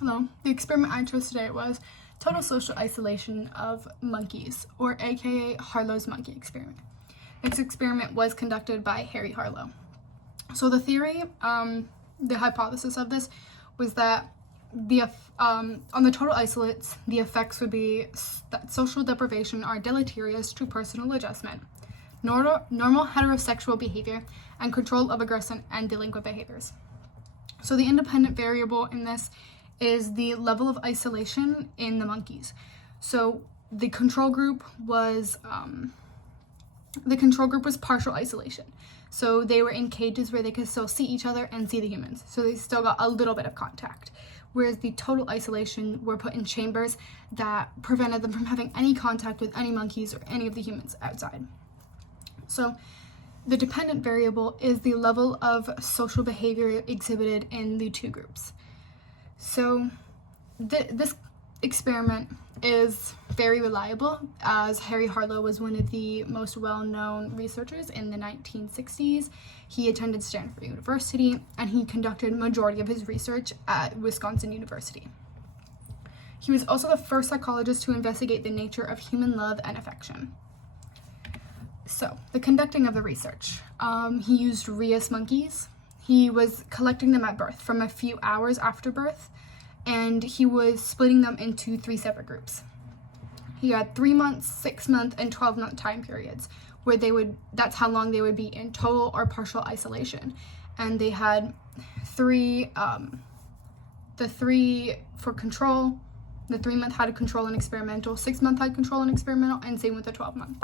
Hello. The experiment I chose today was total social isolation of monkeys, or aka Harlow's monkey experiment. This experiment was conducted by Harlow. So the theory, the hypothesis of this was that on the total isolates, the effects would be that social deprivation are deleterious to personal adjustment, normal heterosexual behavior, and control of aggressive and delinquent behaviors. So the independent variable in this is the level of isolation in the monkeys. So the control group was partial isolation. So they were in cages where they could still see each other and see the humans. So they still got a little bit of contact. Whereas the total isolation were put in chambers that prevented them from having any contact with any monkeys or any of the humans outside. So the dependent variable is the level of social behavior exhibited in the two groups. So this experiment is very reliable, as Harlow was one of the most well-known researchers in the 1960s. He attended Stanford University, and he conducted majority of his research at Wisconsin University. He was also the first psychologist to investigate the nature of human love and affection. So, the conducting of the research. He used rhesus monkeys. He was collecting them at birth, from a few hours after birth, and he was splitting them into 3 separate groups. He had 3 months, 6 month, and 12-month time periods where that's how long they would be in total or partial isolation. And they had the 3 for control. The 3-month had a control and experimental, 6-month had control and experimental, and same with the 12-month.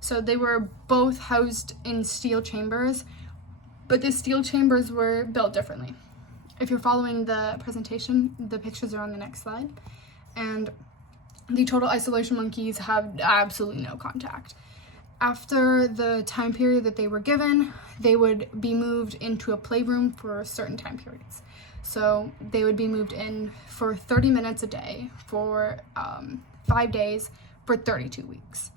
So they were both housed in steel chambers, but the steel chambers were built differently. If you're following the presentation, the pictures are on the next slide. And the total isolation monkeys have absolutely no contact. After the time period that they were given, they would be moved into a playroom for certain time periods. So they would be moved in for 30 minutes a day for 5 days for 32 weeks.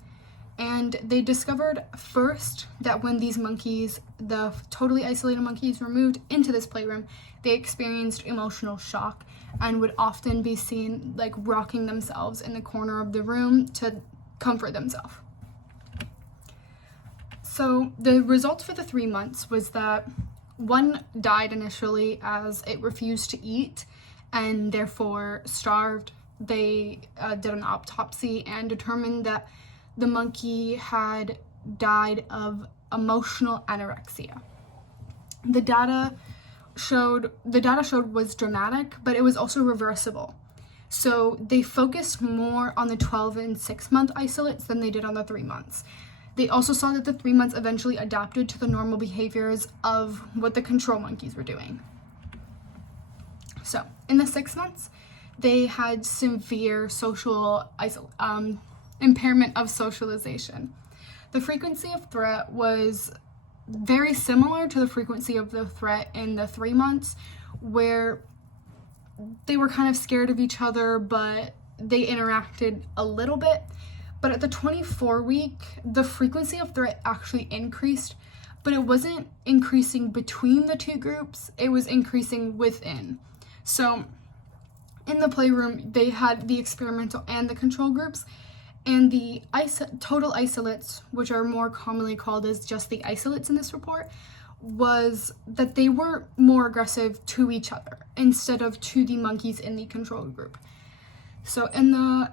And they discovered first that when these monkeys, the totally isolated monkeys, were moved into this playroom, they experienced emotional shock and would often be seen like rocking themselves in the corner of the room to comfort themselves. So the results for the 3 months was that one died initially as it refused to eat and therefore starved. They did an autopsy and determined that the monkey had died of emotional anorexia. The data showed was dramatic, but it was also reversible. So they focused more on the 12 and 6-month isolates than they did on the 3 months. They also saw that the 3 months eventually adapted to the normal behaviors of what the control monkeys were doing. So in the 6 months, they had severe social impairment of socialization. The frequency of threat was very similar to the frequency of the threat in the 3 months, where they were kind of scared of each other, but they interacted a little bit. But at the 24-week, the frequency of threat actually increased, but it wasn't increasing between the two groups, it was increasing within. So in the playroom, they had the experimental and the control groups, and the total isolates, which are more commonly called as just the isolates in this report, was that they were more aggressive to each other instead of to the monkeys in the control group. So in the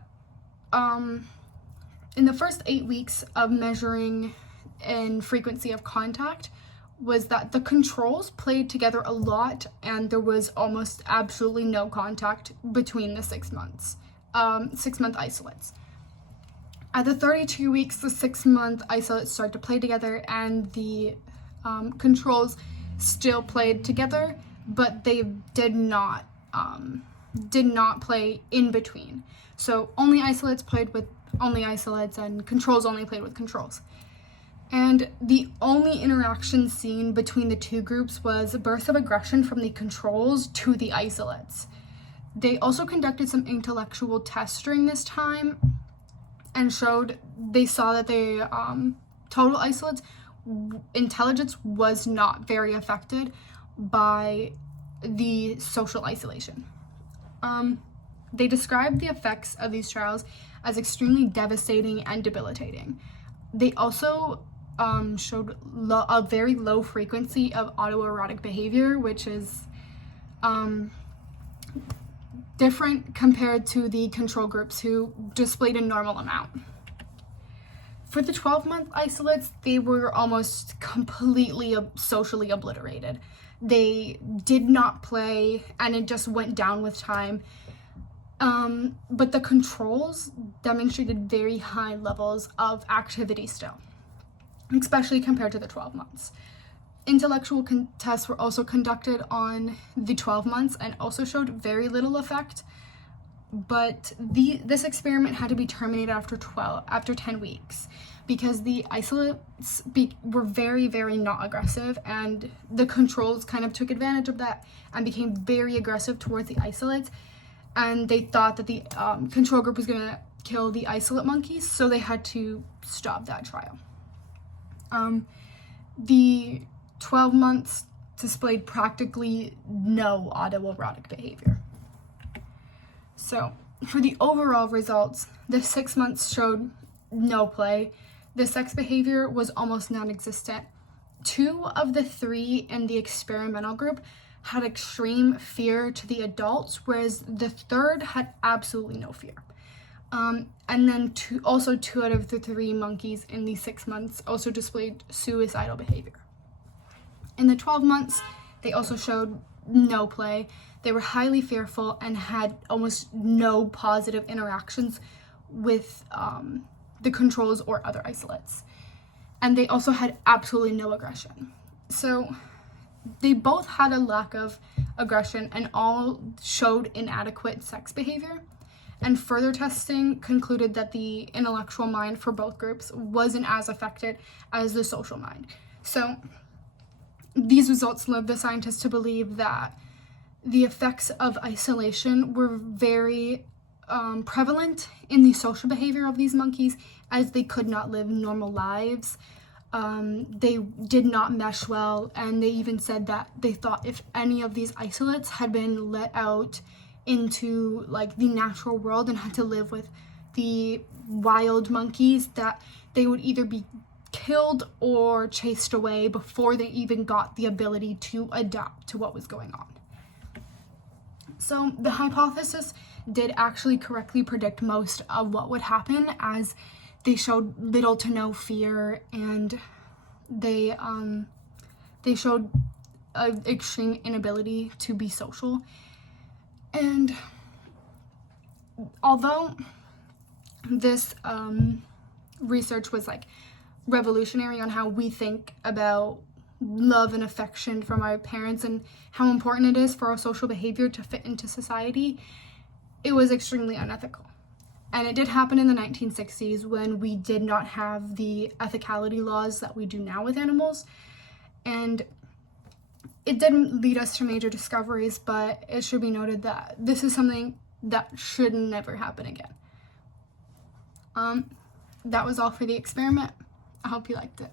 first 8 weeks of measuring in frequency of contact was that the controls played together a lot, and there was almost absolutely no contact between the 6 month isolates. At the 32 weeks, the 6-month isolates started to play together, and the controls still played together, but they did not play in between. So only isolates played with only isolates, and controls only played with controls. And the only interaction seen between the two groups was a burst of aggression from the controls to the isolates. They also conducted some intellectual tests during this time and they saw that the total isolates intelligence was not very affected by the social isolation. They described the effects of these trials as extremely devastating and debilitating. They also showed a very low frequency of autoerotic behavior, which is different compared to the control groups who displayed a normal amount. For the 12-month isolates, they were almost completely socially obliterated. They did not play, and it just went down with time. But the controls demonstrated very high levels of activity still, especially compared to the 12 months. Intellectual tests were also conducted on the 12 months and also showed very little effect, but this experiment had to be terminated after 10 weeks because the isolates were very, very not aggressive, and the controls kind of took advantage of that and became very aggressive towards the isolates. And they thought that the control group was going to kill the isolate monkeys, so they had to stop that trial. The 12 months displayed practically no autoerotic behavior. So for the overall results, the 6 months showed no play. The sex behavior was almost non-existent. 2 of the 3 in the experimental group had extreme fear to the adults, whereas the 3rd had absolutely no fear. And then 2 out of the 3 monkeys in the 6 months also displayed suicidal behavior. In the 12 months, they also showed no play. They were highly fearful and had almost no positive interactions with the controls or other isolates. And they also had absolutely no aggression. So they both had a lack of aggression and all showed inadequate sex behavior. And further testing concluded that the intellectual mind for both groups wasn't as affected as the social mind. So these results led the scientists to believe that the effects of isolation were very prevalent in the social behavior of these monkeys, as they could not live normal lives. They did not mesh well, and they even said that they thought if any of these isolates had been let out into like the natural world and had to live with the wild monkeys, that they would either be killed or chased away before they even got the ability to adapt to what was going on. So the hypothesis did actually correctly predict most of what would happen, as they showed little to no fear, and they showed an extreme inability to be social. And although this research was like revolutionary on how we think about love and affection from our parents and how important it is for our social behavior to fit into society, it was extremely unethical. And it did happen in the 1960s when we did not have the ethicality laws that we do now with animals. And it didn't lead us to major discoveries, but it should be noted that this is something that should never happen again. That was all for the experiment. I hope you liked it.